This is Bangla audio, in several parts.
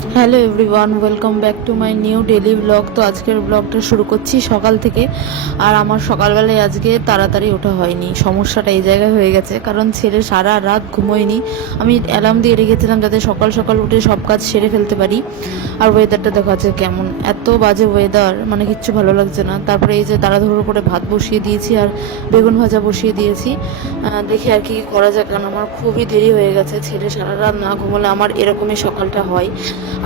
Hello everyone, welcome back to my new daily blog. তো আজকের ব্লগটা শুরু করছি সকাল থেকে। আর আমার সকালবেলায় আজকে তাড়াতাড়ি ওঠা হয়নি। সমস্যাটা এই জায়গায় হয়ে গেছে, কারণ ছেলে সারা রাত ঘুমোয়নি। আমি অ্যালার্ম দিয়ে রেখেছিলাম যাতে সকাল সকাল উঠে সব কাজ সেরে ফেলতে পারি। আর ওয়েদারটা দেখা যাচ্ছে কেমন, এত বাজে ওয়েদার, মানে কিচ্ছু ভালো লাগছে না। তারপরে এই যে তাড়াহুড়ো করে ভাত বসিয়ে দিয়েছি আর বেগুন ভাজা বসিয়ে দিয়েছি। দেখি আর কি করা যায়, কারণ আমার খুবই দেরি হয়ে গেছে। ছেলে সারা রাত না ঘুমোলে আমার এরকমই সকালটা হয়।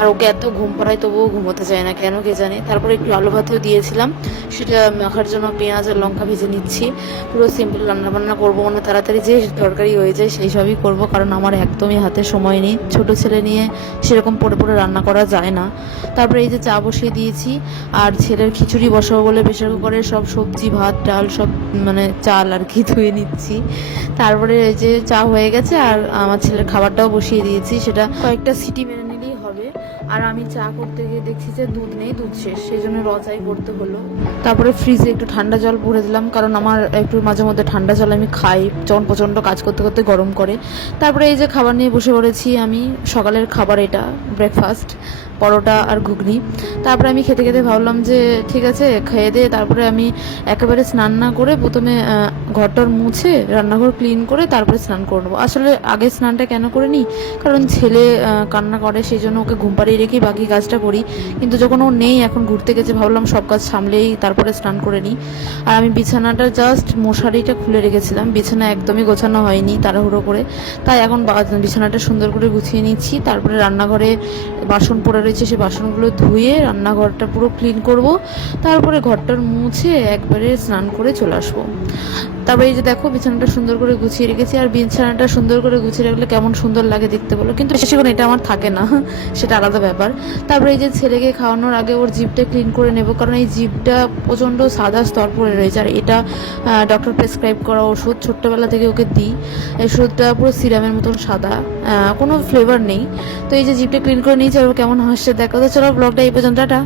আর ওকে এত ঘুম পাড়ায় তবুও ঘুমোতে চায় না, কেন কে জানে। তারপরে একটু আলু ভাতেও দিয়েছিলাম, সেটা মাখার জন্য পেঁয়াজ আর লঙ্কা ভেজে নিচ্ছি। পুরো সিম্পল রান্নাবান্না করবো, মানে তাড়াতাড়ি যে তরকারি হয়ে যায় সেই সবই করবো, কারণ আমার একদমই হাতে সময় নেই। ছোট ছেলে নিয়ে সেরকম পড়ে পড়ে রান্না করা যায় না। তারপরে এই যে চা বসিয়ে দিয়েছি, আর ছেলের খিচুড়ি বসাবো বলে প্রেশার কুকারে সব সবজি ভাত ডাল সব মানে চাল আর কি ধুয়ে নিচ্ছি। তারপরে এই যে চা হয়ে গেছে, আর আমার ছেলের খাবারটাও বসিয়ে দিয়েছি, সেটা কয়েকটা সিটি মেরে নিলেই হবে। আর আমি চা করতে গিয়ে দেখছি যে দুধ নেই, দুধ শেষ, সেই জন্য রচাই করতে হলো। তারপরে ফ্রিজে একটু ঠান্ডা জল ভরে দিলাম, কারণ আমার একটু মাঝে মধ্যে ঠান্ডা জল আমি খাই যখন প্রচণ্ড কাজ করতে করতে গরম করে। তারপরে এই যে খাবার নিয়ে বসে পড়েছি আমি। সকালের খাবার এটা, ব্রেকফাস্ট, পরোটা আর ঘুগনি। তারপরে আমি খেতে খেতে ভাবলাম যে ঠিক আছে খেয়ে দিয়ে তারপরে আমি একেবারে স্নান না করে প্রথমে ঘরটার মুছে রান্নাঘর ক্লিন করে তারপরে স্নান করে নেবো। আসলে আগে স্নানটা কেন করে নিই, কারণ ছেলে কান্না করে, সেই জন্য ওকে ঘুম পাড়িয়ে রেখেই বাকি কাজটা করি। কিন্তু যখন ও নেই, এখন ঘুরতে গেছে, ভাবলাম সব কাজ সামলেই তারপরে স্নান করে নিই। আর আমি বিছানাটা জাস্ট মশারিটা খুলে রেখেছিলাম, বিছানা একদমই গোছানো হয়নি তাড়াহুড়ো করে। তাই এখন বিছানাটা সুন্দর করে গুছিয়ে নিচ্ছি। তারপরে রান্নাঘরে বাসন পড়ে রয়েছে, সেই বাসনগুলো ধুয়ে রান্নাঘরটা পুরো ক্লিন করব। তারপরে ঘরটার মুছে একবারে স্নান করে চলে আসবো। তারপরে এই যে দেখো বিছানাটা সুন্দর করে গুছিয়ে রেখেছি। আর বিছানাটা সুন্দর করে গুছিয়ে রাখলে কেমন সুন্দর লাগে দেখতে বলো, কিন্তু বেশিক্ষণ এটা আমার থাকে না, সেটা আলাদা ব্যাপার। তারপরে এই যে ছেলেকে খাওয়ানোর আগে ওর জিভটা ক্লিন করে নেব, কারণ এই জিভটা প্রচণ্ড সাদা স্তর পড়ে রয়েছে। আর এটা ডক্টর প্রেসক্রাইব করা ওষুধ, ছোট্টবেলা থেকে ওকে দিই। এই ওষুধটা পুরো সিরামের মতন সাদা, কোনো ফ্লেভার নেই। তো এই যে জিভটা ক্লিন করে নিয়েছি, আর ও কেমন হাসছে দেখো। তো চলো ব্লগটা এই পর্যন্ত, টাটা।